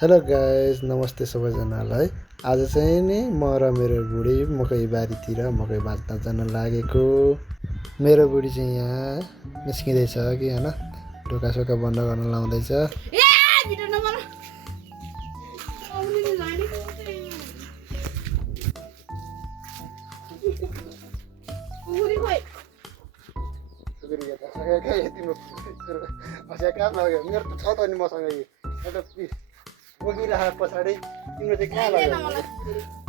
Hello guys, नमस्ते सबैजनालाई। आज चाहिँ नि म र मेरो बुढी मकै बारीतिर मकै बाँच्न जान लागेको। मेरो बुढी चाहिँ यहाँ निस्किँदैछ कि होइन, ढोकासोका बन्द गर्न लाउँदैछ। मेरो त छ त नि मसँग बोकिरहेको पछाडि तिम्रो चाहिँ कहाँ लाग्यो?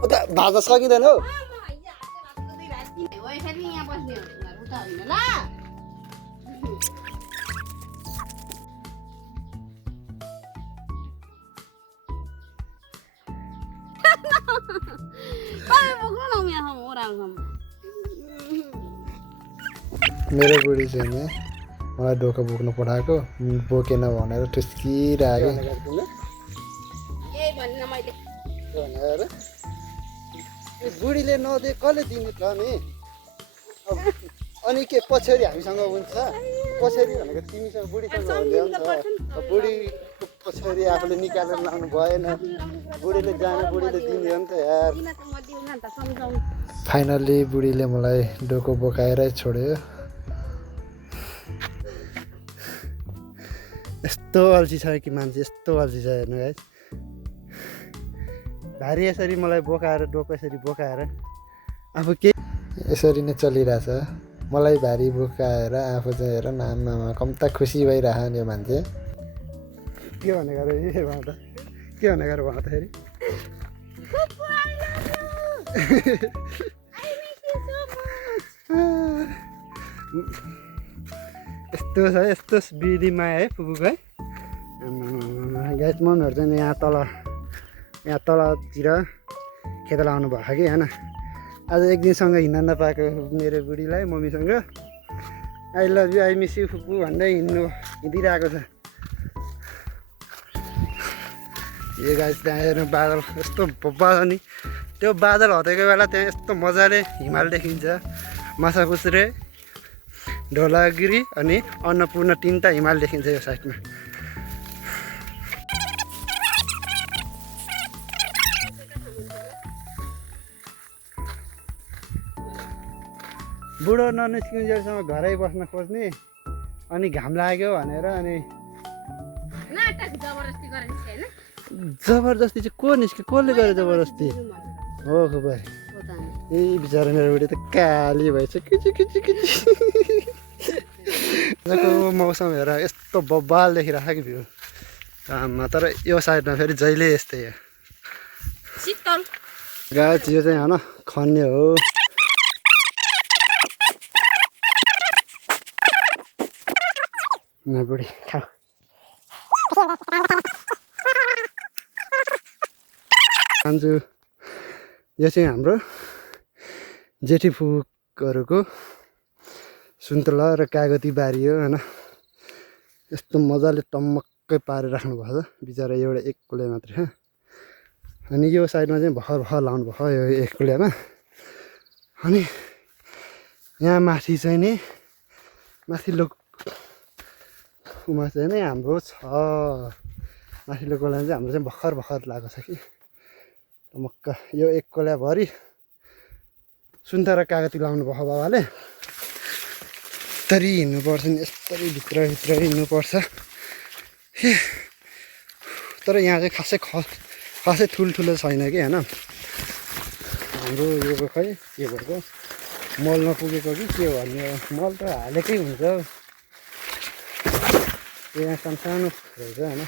उता भाजा सकिँदैन हौ। मेरो बुढी चाहिँ नि मलाई ढोका बोक्न पठाएको, बोकेन भनेर ठुस्किरहेको। बुढीले नदिए कसले दिने त नि? अनि के पछ्यौरी हामीसँग हुन्छ? पछ्यौरी भनेको तिमीसँग बुढीसँग हुँदैन नि त। बुढीको पछ्यौरी आफूले निकालेर लाउनु भएन। बुढीले जाने बुढीले दिने हो नि त यार। फाइनल्ली बुढीले मलाई डोको बोकाएरै छोड्यो। यस्तो अल्छी छ कि मान्छे, यस्तो अल्छी छ हेर्नु है। भारी यसरी मलाई बोकाएर डोको यसरी बोकाएर आफू के यसरी नै चलिरहेछ। मलाई भारी बोकाएर आफू चाहिँ हेर न, आमामा कम्ता खुसी भइरह नि मान्छे। के भनेको र यो भन त, के भनेको र भन त फेरि। यस्तो छ, यस्तो विधिमा है पुगुको है। गाइस मम्मीहरू चाहिँ यहाँ तलतिर खेत लाउनु भएको कि होइन। आज एक दिनसँग हिँड्न नपाएको मेरो बुढीलाई मम्मीसँग I love you I miss you फुपू भन्दै हिँडिरहेको छ। यो गाइस त्यहाँ हेर्नु बादल यस्तो भब्बा छ नि। त्यो बादल हटेको बेला त्यहाँ यस्तो मजाले हिमाल देखिन्छ। माछापुच्छ्रे, ढोलागिरी अनि अन्नपूर्ण तिनवटा हिमाल देखिन्छ यो साइडमा। बुढो ननिस्किन्जेलसम्म घरै बस्न खोज्ने, अनि घाम लाग्यो भनेर अनि जबरजस्ती चाहिँ को निस्क्यो? कसले गर्यो जबरजस्ती? हो खुबै ए बिचरा मेरो बुढी त काली भएछ। मौसम हेर यस्तो बब्बाल देखिरहेको कि भ्यू काममा। तर यो साइडमा फेरि जहिले यस्तै हो। गाछ यो चाहिँ होइन खन्ने हो। बुढी खाऊ। खान्छु। यो चाहिँ हाम्रो जेठी फुपूहरूको सुन्तला र कागती बारी हो होइन। यस्तो मजाले टम्मक्कै पारेर राख्नु भएको छ। बिचरा एउटा एक कुले मात्रै हो। अनि यो साइडमा चाहिँ भर्खर लाउनु भयो यो एक कुलेमा। अनि यहाँ माथि चाहिँ नि माथिल्लो उमा चाहिँ नै हाम्रो छ। माथिल्लो कोलामा चाहिँ हाम्रो चाहिँ भर्खर लगाएको छ कि टमक्क। यो एक कोलाभरि सुन्तला कागती लाउनु भयो बाबाले। यस्तरी हिँड्नुपर्छ नि, यस्तरी भित्र हिँड्नुपर्छ। तर यहाँ चाहिँ खासै ठुल्ठुलो छैन कि होइन। हाम्रो यो खै के भएको मल नपुगेको कि के भन्ने। मल त हालेकै हुन्छ। यहाँ सानो रहेछ होइन।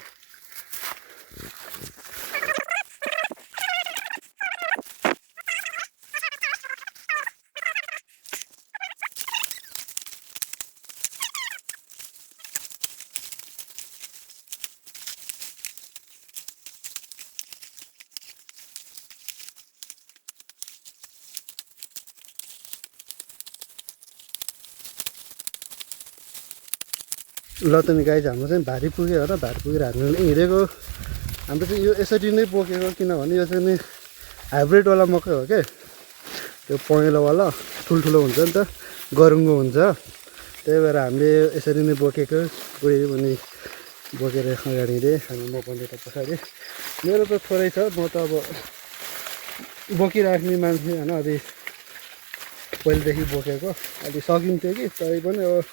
ल त नि गाइज, हाम्रो चाहिँ भारी पुग्यो र भारी पुगेर हामीले हिँडेको। हाम्रो चाहिँ यो यसरी नै बोकेको, किनभने यो चाहिँ नि हाइब्रिडवाला मकै हो क्या। त्यो पहेँलोवाला ठुल्ठुलो हुन्छ नि त, गरुङ्गो हुन्छ। त्यही भएर हामीले यसरी नै बोकेको। बुढी पनि बोकेर अगाडि हिँडेँ अनि म पनि त पछाडि। मेरो त थोरै छ, म त अब बोकिराख्ने मान्छे होइन, अलि पहिलेदेखि बोकेको अलि सकिन्थ्यो कि, तरै पनि अब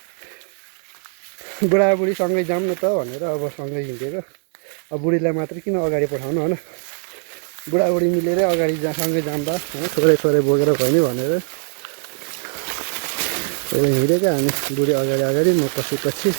बुढाबुढी सँगै जाऊँ न त भनेर अब सँगै हिँडेको। अब बुढीलाई मात्रै किन अगाडि पठाउनु होइन, बुढाबुढी मिलेरै अगाडि सँगै जाँदा होइन, थोरै थोरै बोकेर भयो नि भनेर हिँडेको हामी। बुढी अगाडि अगाडि, म पछि पछि।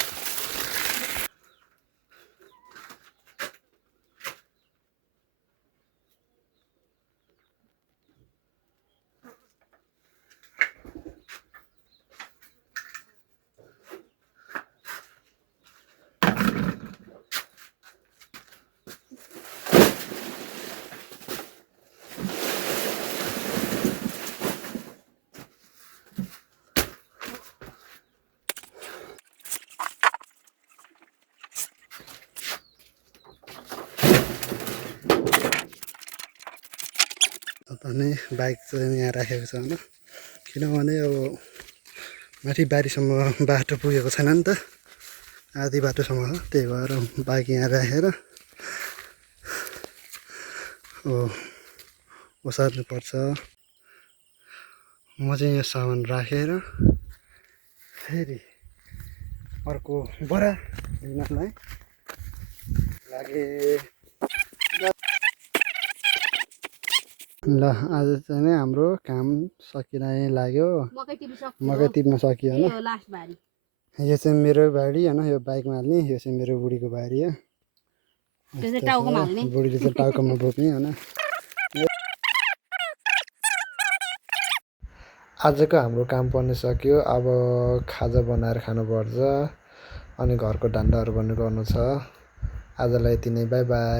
अनि बाइक चाहिँ यहाँ राखेको छ होइन, किनभने अब माथि बारीसम्म बाटो पुगेको छैन नि त, आधी बाटोसम्म हो, त्यही भएर बाइक यहाँ राखेर ओसार्नु पर्छ। म चाहिँ यो सामान राखेर फेरि अर्को बोरा लिनलाई लागे। ल आज चाहिँ नै हाम्रो काम सकिन लाग्यो, मकै टिप्न सकियो होइन। यो चाहिँ मेरो बारी होइन, यो बाइकमा हाल्ने, यो चाहिँ मेरो बुढीको बारी हो, बुढीले चाहिँ टाउकोमा बोक्ने होइन। आजको हाम्रो काम पनि सक्यो, अब खाजा बनाएर खानुपर्छ अनि घरको धन्दाहरू पनि गर्नु छ। आजलाई यति नै, बाई बाई।